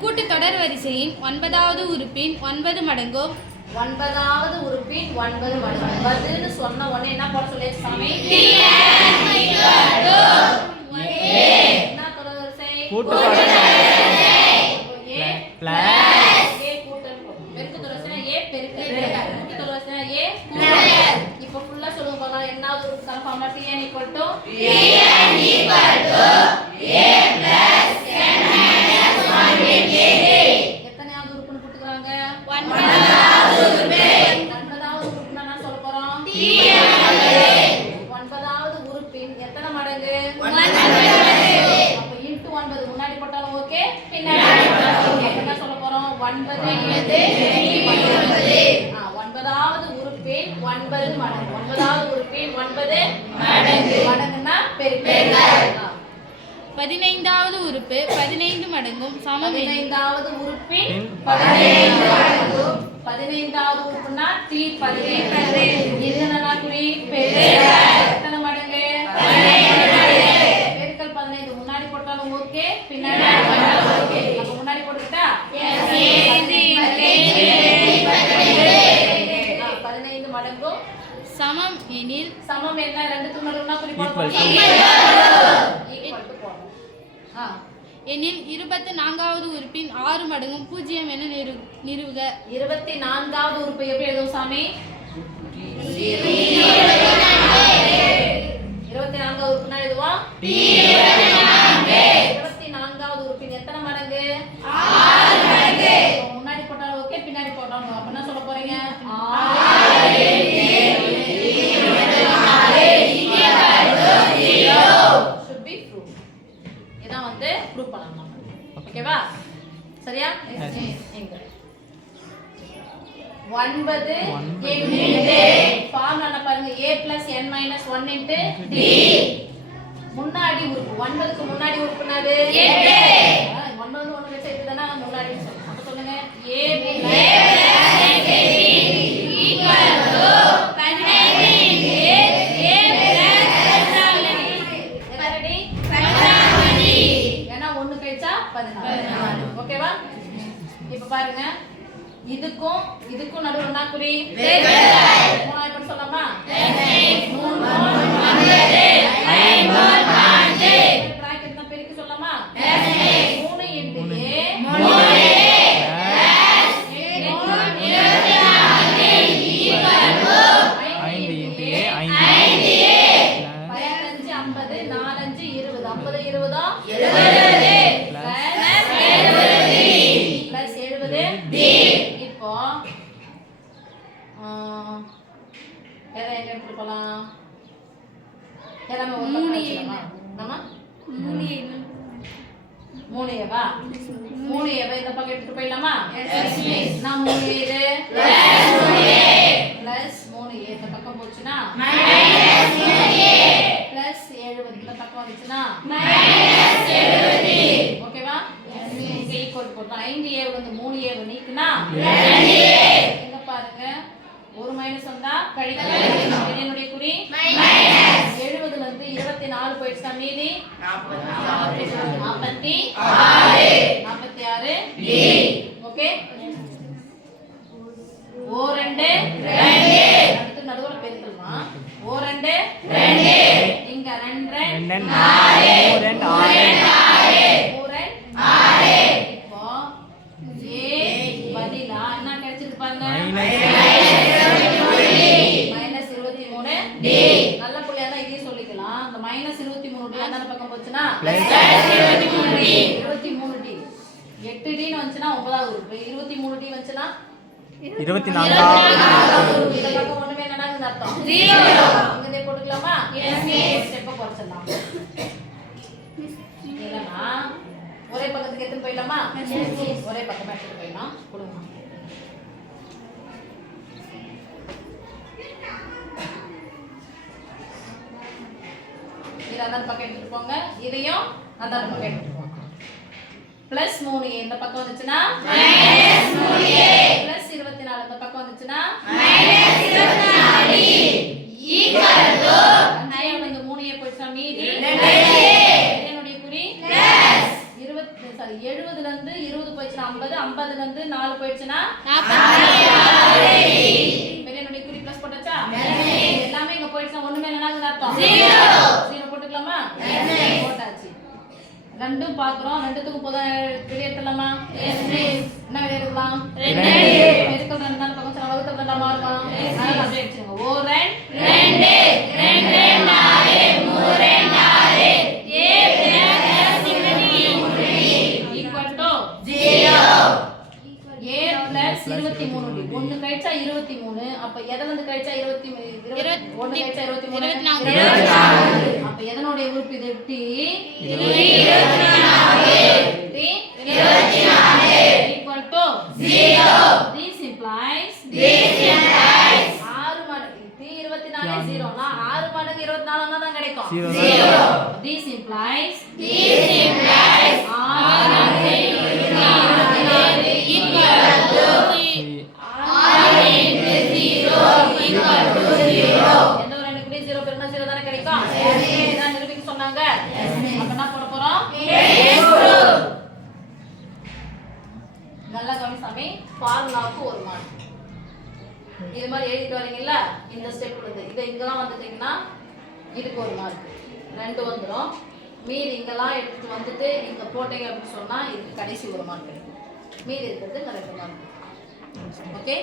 கூட்டு தொடர் வரிசையின் ஒன்பதாவது உறுப்பின் ஒன்பது மடங்கும் ஒன்பதாவது உறுப்பின் ஒன்பது மடங்கு ஒன்பதுன்னு சொன்ன உடனே என்ன போட சொல்லியாச்சு சாமி என்ன தொடர் வரிசை கூட்டு ஏ பிளஸ் ஒன்பதாவது உறுப்பின் எத்தனை மடங்கு? அப்ப இன்ட்டு ஒன்பது. முன்னாடி போட்டாலும் ஓகே பின்னாடி என்ன சொல்ல போறோம்? ஒன்பது. ஒன்பதாவது உறுப்பின் ஒன்பது மடங்கு. ஒன்பதாவது உறுப்பின் ஒன்பது மடங்கு. மடங்குன்னா பெருக்கல். பதினைந்தாவது உறுப்பு பதினைந்து மடங்கும் சமம். பதினைந்தாவது உறுப்பின் பதினைந்து மடங்கு பதினைந்தாவது உறுப்புனா டி பதினைந்து சமம் என்ன? ரெண்டுக்கு நடுவுனா குறி போடணும் Equal to போடணும் ஆ. எனில் இருபத்தி நான்காவது உறுப்பின் ஆறு மடங்கும் பூஜ்ஜியம் என நிறு நிறுவுக. இருபத்தி நான்காவது உறுப்பு எப்படி எழுதும் சாமி? இருபத்தி நான்காவது உறுப்புனா எழுதுவோம் ஒன்பது ஃபார்ம் என்ன பாருங்க a plus n minus one into d முன்னாடி உறுப்பு ஒன்பதுக்கு முன்னாடி உறுப்புனாது ஆ, ஒன்பது ஒன்று வச்சு இதுதானே முன்னாடி சொல்லணும் அப்ப சொல்லுங்க. A ரெடி ஏன்னா ஒண்ணு கழிச்சா பதினாறு. ஓகேவா? இப்ப பாருங்க. இதுக்கும் இதுக்கும் நடுவுல என்ன குறி? மூணாவது எப்படி சொல்லலாமா? ஐம்பது நாலஞ்சு இருபது. ஐம்பது இருபதா. எதை எங்க எடுத்துட்டு போலாம்? எல்லாமே? நம்ம மூணு ஏவா? மூணு ஏவா இந்த பக்கம் எடுத்துட்டு போயிடலாமா? நான் மூணு ஏழு? பிளஸ் மூணு ஏ இந்த பக்கம் போச்சுன்னா? பிளஸ் எழுபது இந்த பக்கம் வந்துச்சுன்னா? ஓகேவா ஈக்குவல் போட்டோம் ஐந்து ஏ வந்து மூணு ஏ நீக்குனா? எங்க பாருங்க. ஒரு மைனஸ் வந்தா கழிக்கணும் என்னுடைய குறி? எழுபதுல இருந்து இருபத்தி நாலு போயிடுச்சா மீதி? நாற்பத்தி நாற்பத்தி ஆறு. ஓகே. ஓ ரெண்டு. அடுத்து நடுவுல பெருக்கலாம் ஓ ரெண்டு. இங்க ரெண்டு இருபத்தி மூணு டி. எட்டு டின்னு வந்துச்சுன்னா ஒன்பதாவது உறுப்பு. இருபத்தி மூணு டி வந்துச்சுன்னா இருபத்தி நான்காவது பக்கம் ஒண்ணுமே நடக்குது அர்த்தம். இங்கே போட்டுக்கலாமா? ஸ்டெப்பை குறைச்சிடலாம் இல்லைன்னா ஒரே பக்கத்துக்கு எடுத்துட்டு போயிடலாமா? ஒரே பக்கமா எடுத்துட்டு போயிடலாம். அந்தாண்ட பக்கம் எடுத்துட்டு போங்க. இதையும் அந்தாண்ட பக்கம் எடுத்துட்டு போங்க. பிளஸ் மூணு இந்த பக்கம் வந்துச்சுன்னா? பிளஸ் இருபத்தி நாலு இந்த பக்கம் வந்துச்சுன்னா? அஞ்சாவது இந்த மூணு ஏ போயிடுச்சா மீதி? என்னுடைய குறி? இருபத்தி சாரி எழுபதுல இருந்து இருபது போயிடுச்சுன்னா ஐம்பது ஐம்பதுல இருந்து நாலு. போயிடுச்சுன்னா பெரியனுடைய குறி ப்ளஸ் போட்டாச்சா? எல்லாமே இங்க போயிடுச்சுன்னா ஒண்ணுமே இல்லைன்னா அர்த்தம். போட்டாச்சு. ரெண்டும் பாக்குறோம் ரெண்டுத்துக்கும் பொதுவா வெளியே எடுத்துடலாமா? என்ன வெளியே எடுக்கலாம்? பெருக்கல் ரெண்டு நாள் பக்கம் சில வகுத்தல் ரெண்டா இருபத்தி மூணு ஒன்னு கழிச்சா இருபத்தி மூணு அப்ப எதை வந்து கழிச்சா இருபத்தி மூணு? இருபத்தி- ஒண்ணு கழிச்சா இருபத்தி மூணு. அப்ப எதனுடைய உறுப்பு இது டி டி டி ஆறு மடங்கு. இருபத்தி நாலு தான் கிடைக்கும். அப்ப என்ன போட போறோம்? நல்லா கவனிசாமி ஃபார்முலாவுக்கு ஒரு மார்க் இது மாதிரி எழுதிட்டு வரீங்கல்ல இந்த ஸ்டெப்ல இருந்து இதை இங்கெல்லாம் வந்துட்டீங்கன்னா இதுக்கு ஒரு மார்க் ரெண்டு வந்துடும் மீதி இங்கெல்லாம் எடுத்துட்டு வந்துட்டு இங்க போட்டீங்க அப்படின்னு சொன்னா இதுக்கு கடைசி ஒரு மார்க் மீதி இருக்கிறது இந்த ரெண்டு மார்க் ஓகே